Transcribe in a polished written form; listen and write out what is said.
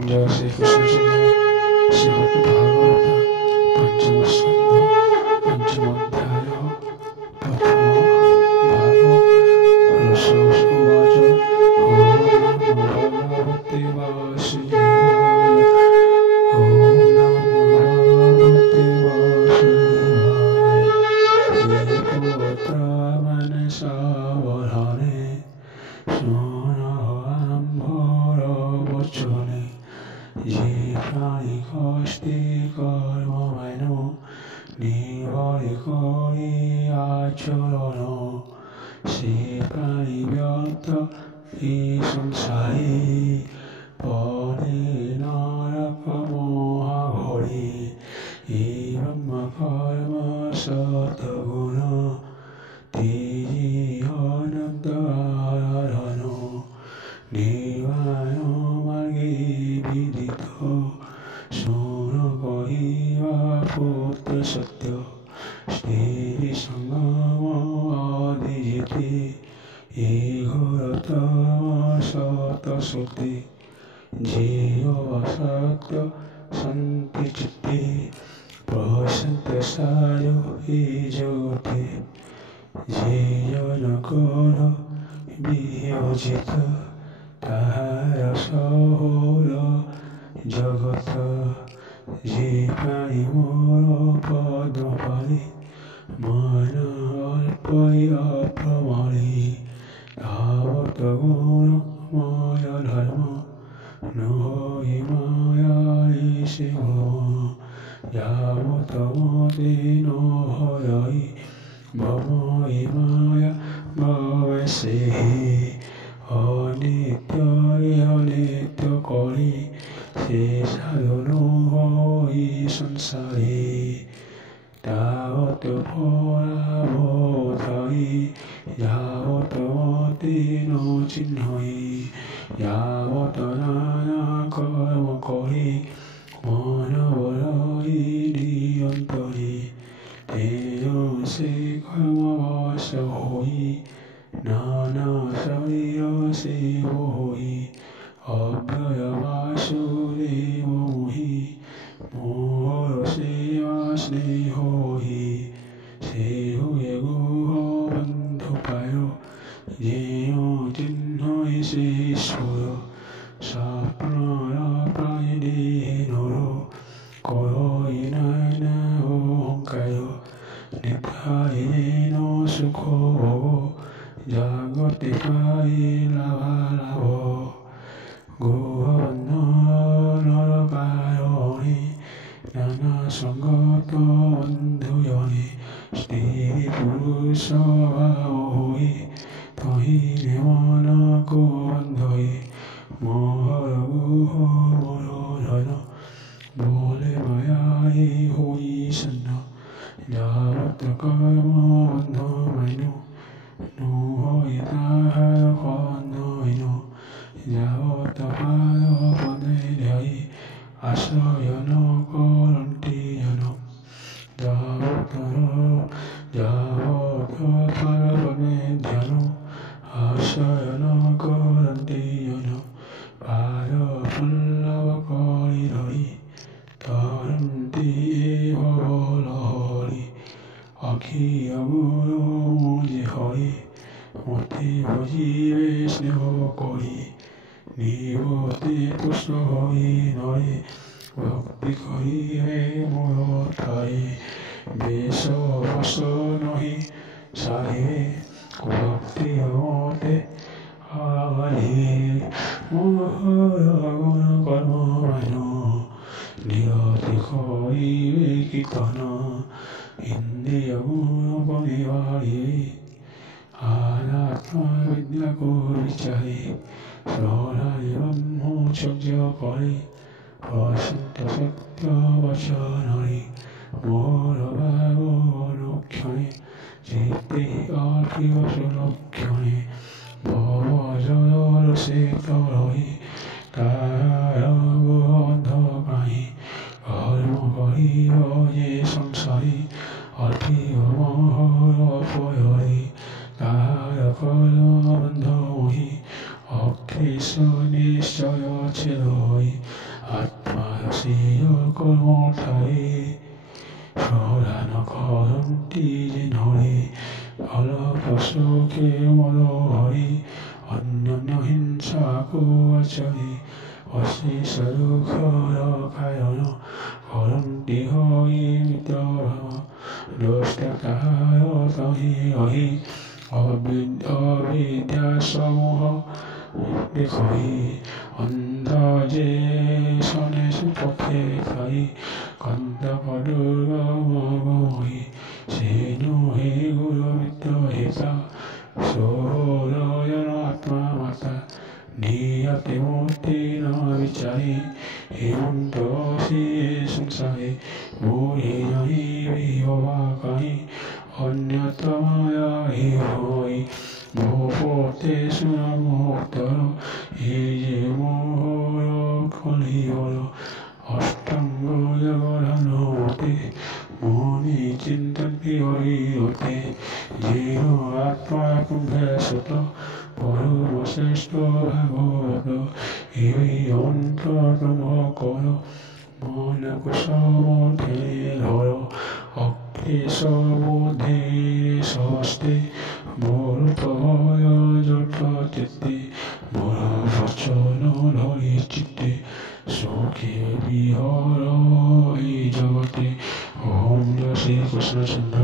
জয় শ্রীকৃষ্ণ শ্রীমদ্ ভাগবত পঞ্চম স্কন্ধ পঞ্চম অধ্যায় প্রথম ভাগ রসোবাচ ওম নমো ভগবতে বাসুদেবায় ওম নমো ভগবতে বাসুদেবায় হে পুত্র মনসা বরণে আরম্ভর বচনে যে প্রাণী কষ্টে কর্ম মাইন নির্ভয় করি আচরণ সে প্রাণী ব্যর্থ এই সংসারে পরে নরক মহাঘরে এই ব্রহ্ম কর্ম সতগুণ তেজি অনন্ত আরাধন নির্বাণ মার্গে বিদিত শোন কহিবা পুত্র সত্য শ্রী সঙ্গম আদিজিতে এই ঘোরতম সত শ্রুতি যে অসত্য শান্তি চিত্তে প্রশান্ত সায় এই জগতে যে জনগণ বিয়োজিত তাহার সহর জগত যে প্রাণী মোর পদ্মপালি মন অল্পই অপ্রমাণী তাবত গুণময় ধর্ম নহই মায়ারি সে যাবত মতে নহরই ভবই মায়া ভবে সেহি অনিত্য অনিত্য করি সে সাধন হই সংসারে তাবত পরাবোধই যাবত মতে ন চিহ্নই যাবত নানা কর্ম করি মন বলই নিয়ন্তরে তেজ সে কর্মবশ হই নানা শরীর সে বহি অব্যয় বাসুদেব মোহি মোহর সেবা স্নেহ হি সে হুয়ে গুহ বন্ধু পায় যে চিহ্নই সে ঈশ্বর স্বপ্নর প্রায় দেহর করই নয়ন অহংকার নিতাই যেন সুখ ভোগ জাগতে পাই লাভালাভ গুহবন্ধ নরকারণে নানা সঙ্গত বন্ধুজনে স্ত্রী পুরুষ ভাব হই তহিনে মন গোবন্ধই মোহর গুহ মোর ধন বলে মায়াই হই সন্ন যাবত কর্ম বন্ধ মাইন নহই তাহার খণ্ডহীন যাবত পাদ পদে ধ্যায়ী আশ্রয়ন করন্তি জন যাবত পাদ পদে ধ্যান আশ্রয়ন করন্তি জন পাদ পল্লব করি ধরি তরন্তি ভবলহরি অখিল গুরু মুজে হরি মতি ভজিবে স্নেহ করি নিবতে তুষ্ট হই নরে ভক্তি করিবে মোর ঠাই বেশ বস নহি সারিবে ভক্তি মতে আগারিবে মোহর গুণ কর্ম মাইন নিয়তি করিবে কীর্তন ইন্দ্রিয় গুণ পরিবারিবে আনাত্মা বিদ্যা বিচারে শ্রবণায় ব্রহ্মচর্য করে প্রশান্ত সত্য বচনরে মোর ভাব অনুক্ষণে চিত্তে অপ্রিয় সুলক্ষণে ভব জল সে তরহি তার বন্ধ কাহি কর্ম করিব যে সংসারে অর্পিব মোহর পয়রে তাহার কর্ম বন্ধ মোহি অকৃষ্ণ নিশ্চয় ছিল আত্মারসীয় কর্মঠারে সদান করন্তি যে নরে ফলপ্রসূকে মনোহরি অন্যান্য হিংসাকো আচরে অশেষ দুঃখ কারণ করন্তি হই মিত্রভাব দুষ্টকায় তহি অহি অবিদ্যা সমূহ দেখি অন্ধ যে শনে সুপথে খাই কন্দক দুর্গমহি সে নুহে গুরু মিত্র হেতা সৌরয়ন আত্মা মাতা নিয়তে মূর্তি ন বিচারে হেমন্ত সিয়ে সংসারে মোহে নাহি বিহবা কাহি অন্যতমায়া হি হই মোহতে সুনমোত্তর এই যে মোহর কলিবল অষ্টাঙ্গ জগধান হতে মনি চিন্তন বিহতে যেন আত্মা কুম্ভে সুত পরম শ্রেষ্ঠ ভাগবত এই অন্তরতম কর মন কুসমে ধর অক্লেশবোধে সহস্তে মোর ভয় জট চিত্তে মোর বচন ধরি চিত্তে সুখে বিহর এই জগতে ওম জয় শ্রী কৃষ্ণ চন্দ্র